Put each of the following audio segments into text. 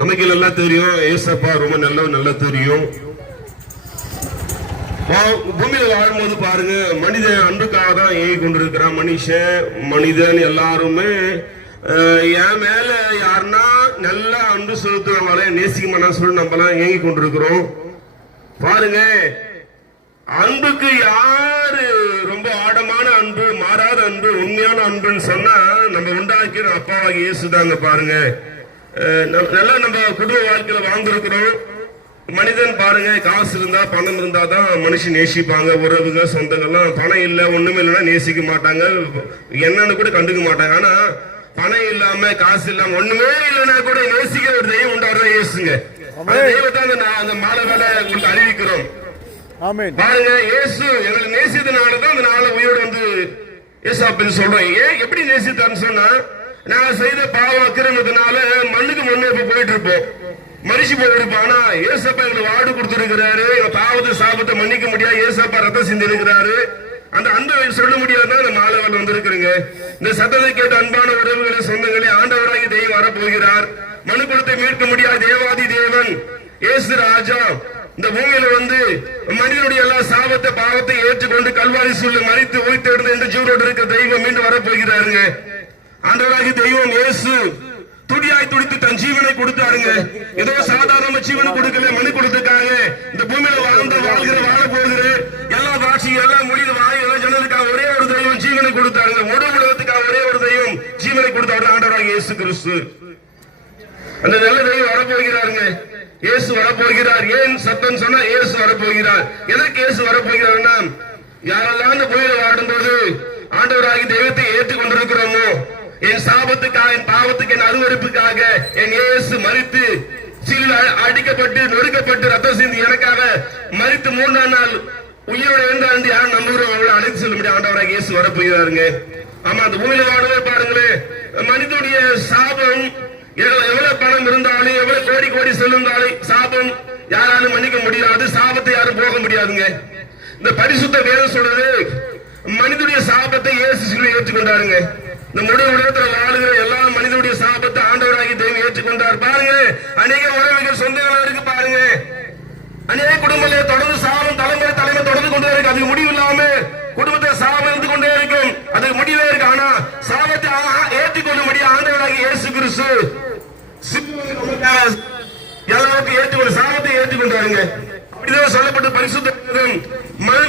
நமக்கு நல்லா தெரியும், ஏசப்பா ரொம்ப நல்லா தெரியும். பூமியில வாழும்போது பாருங்க, மனிதன் அன்புக்காக தான் ஏங்கி கொண்டிருக்கிறான். மனிதன் எல்லாருமே என் மேல யாருன்னா நல்லா அன்பு செலுத்துறவங்கள நேசிக்க மாட்டான்னு சொல்லி நம்ம எல்லாம் ஏங்கி கொண்டிருக்கிறோம். பாருங்க, அன்புக்கு யாரு ரொம்ப ஆழமான அன்பு, மாறாத அன்பு, உண்மையான அன்புன்னு சொன்னா நம்ம உண்டாக்கிற அப்பாவாகி இயேசுதாங்க. பாருங்க, நல்லா நம்ம குடும்ப வாழ்க்கையில வாழ்ந்திருக்கிறோம். மனிதன் பாருங்க, காசு இருந்தா பணம் இருந்தா தான் மனுஷன் நேசிப்பாங்க. உறவுங்க சொந்தங்கள்லாம் பணம் இல்ல ஒண்ணுமே இல்லைன்னா நேசிக்க மாட்டாங்க, என்னன்னு கூட கண்டுக்க மாட்டாங்க. ஆனா பணம் இல்லாம காசு இல்லாம ஒண்ணுமே இல்லைன்னா கூட நேசிக்கிற ஒரு தெய்வம் உண்டாடுறா இயேசுங்க. தெய்வத்தை அந்த மாலை வேலை உங்களுக்கு அறிவிக்கிறோம். பாருங்க, இயேசு எங்களை நேசித்தனாலதான் அந்த நாளை உயிரோடு வந்து ஏசாப்பின்னு சொல்றோம். ஏன் எப்படி நேசித்தான்னு சொன்னா, நான் செய்த பாவம் அக்கிரமத்தினால மண்ணுக்கு மண்ணு இப்ப போயிட்டு இருப்போம், மனுஷி போயிருப்போம். ஆனா ஏசப்பா எங்களுக்கு வாடு கொடுத்திருக்கிறாரு. எங்க பாவத்தை சாபத்தை மன்னிக்க முடியாது, ஏசப்பா ரத்தம் சிந்தி இருக்கிறாரு. அந்த அன்பை சொல்ல முடியாதுதான் அந்த மாலை வேலை வந்திருக்கிறீங்க. இந்த சத்தத்தை கேட்டு அன்பான உறவுகளை சொந்தங்களே, ஆண்டவராகி தெய்வம் வரப்போகிறார். மனுக்குலத்தை மீட்க முடியாது தேவாதி தேவன் இயேசு ராஜா இந்த பூமியில வந்து மனிதனுடைய எல்லா சாபத்தை பாவத்தை ஏற்றுக்கொண்டு கல்வாரி சூழலை மறித்து உயிர்த்தெழுந்து என்று ஜீவனோடு இருக்க தெய்வம் மீண்டும் வரப்போகிறாருங்க. ஆண்டவராகி தெய்வம் இயேசு துடியாய் துடித்து தன் ஜீவனை கொடுத்தாருங்க. ஏதோ சாதாரண ஜீவனை கொடுக்கல, மனு கொடுத்துக்காங்க. இந்த பூமியில வாழ போகிற எல்லா காட்சி எல்லா மொழியில வாய் எல்லா ஜனத்துக்காக ஒரே ஒரு தெய்வம் ஜீவனை கொடுத்தாருங்க. உலகத்துக்காக ஒரே ஒரு தெய்வம் ஜீவனை கொடுத்தாரு, ஆண்டவராகி இயேசு கிறிஸ்து. அந்த நல்ல தெய்வம் வரப்போகிறாருங்க. இயேசு வரப்போகிறார். ஏன் சத்தம் சொன்னா இயேசு வரப்போகிறார். எதற்கு இயேசு வரப்போகிறார்னா, யாரெல்லாம் இந்த பூமியில வாடும்போது ஆண்டவராகி தெய்வத்தை ஏற்றுக்கொண்டிருக்கிறோமோ, என் சாபத்துக்காக என் பாவத்துக்கு என் அருவருப்புக்காக என் இயேசு மரித்து சிலுவையில் அடிக்கப்பட்டு நொறுக்கப்பட்டு ரத்தம் சிந்தி எனக்காக மரித்து 3ஆம் நாள் உயிரோடு எழுந்தாண்டு யார் நம்புகிறோம் அவங்களை அழைத்து செல்ல முடியும். ஆண்டவராக இயேசு வரப்போகிறாருங்க. ஆமா, அந்த பூமியில வாடுவது பாருங்களேன், மனிதனுடைய சாபம் எவ்வளவு பணம் இருந்தாலும் எவ்வளவு கோடி செல்லுந்தாலும் சாபம் யாராலும் மன்னிக்க முடியாது, சாபத்தை யாரும் போக முடியாதுங்க. இந்த பரிசுத்த வேதம் சொல்றது, மனிதனுடைய சாபத்தை இயேசு சிலுவையில் ஏற்றுக்கொண்டாருங்க. இந்த முழு உலகத்துல வாழுகிற எல்லா மனிதனுடைய சாபத்தை ஆண்டவராகி தெய்வம் ஏற்றுக்கொண்டார். பாருங்க, அநேக உறவுகள் சொந்தங்களா இருக்கு. பாருங்க, அநேக குடும்பங்களே தொடர்ந்து சாபம் தலைமுறை தொடர்ந்து கொண்டே இருக்கு. அதுக்கு முடிவு இல்லாம குடும்பத்தை சாபம் இருந்து கொண்டே இருக்கும், அதுக்கு முடிவே இருக்கு. ஆனா சாபத்தை ஏற்றுக்கொள்ள முடியாது. ஆண்டவராகி இயேசு கிறிஸ்து எல்லாருக்கும் ஏற்றுக்கொண்டு சாபத்தை ஏற்றுக்கொண்டாருங்க. அப்படிதான் சொல்லப்பட்ட பரிசுத்த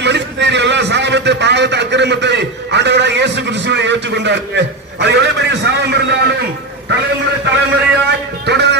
மனித செய்தி எல்லா சாபத்தை பாவத்தை அக்கிரமத்தை ஆண்டவராக இயேசு கிறிஸ்துவை ஏற்றுக்கொண்டாருங்க. அது எவ்வளவு பெரிய சாபம் இருந்தாலும் தலைமுறையாய் தொடர்ந்து